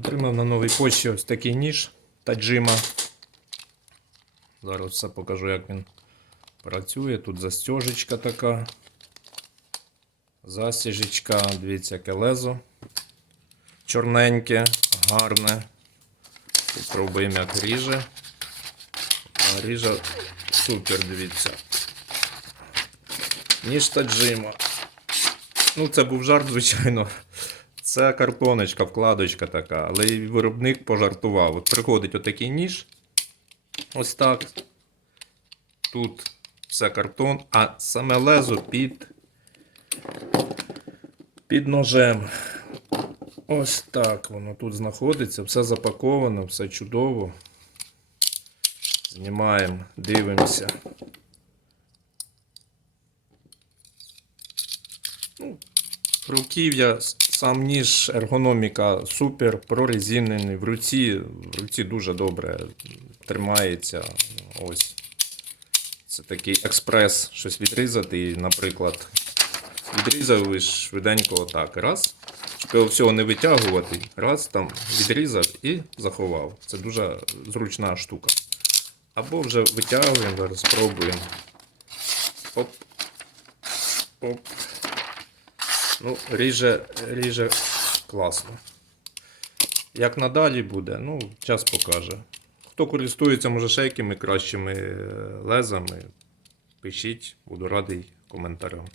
Отримав на новій почті ось такий ніж Таджима. Зараз все покажу, як він працює. Тут застежечка така. Застіжечка, дивіться, яке лезо. Чорненьке, гарне. Попробуємо, як ріже. А ріже супер, дивіться. Ніж Таджима. Ну, це був жарт, звичайно. Це картоночка, вкладочка така, але і виробник пожартував. От приходить отакий ніж. Ось так. Тут все картон, а саме лезо під, під ножем. Ось так воно тут знаходиться, все запаковано, все чудово. Знімаємо, дивимося. Ну, Руків'я, сам ніж, ергономіка супер, прорезинений. В руці, в руці дуже добре тримається. Ось. Це такий експрес, щось відрізати, і, наприклад, відрізав і швиденько отак. Раз. Щоб всього не витягувати. Раз там відрізав і заховав. Це дуже зручна штука. Або вже витягуємо, зараз спробуємо. Оп. Оп. Ну, ріже, ріже класно. Як надалі буде, ну, час покаже. Хто користується, може, ще якими кращими е, лезами, пишіть, буду радий коментарям.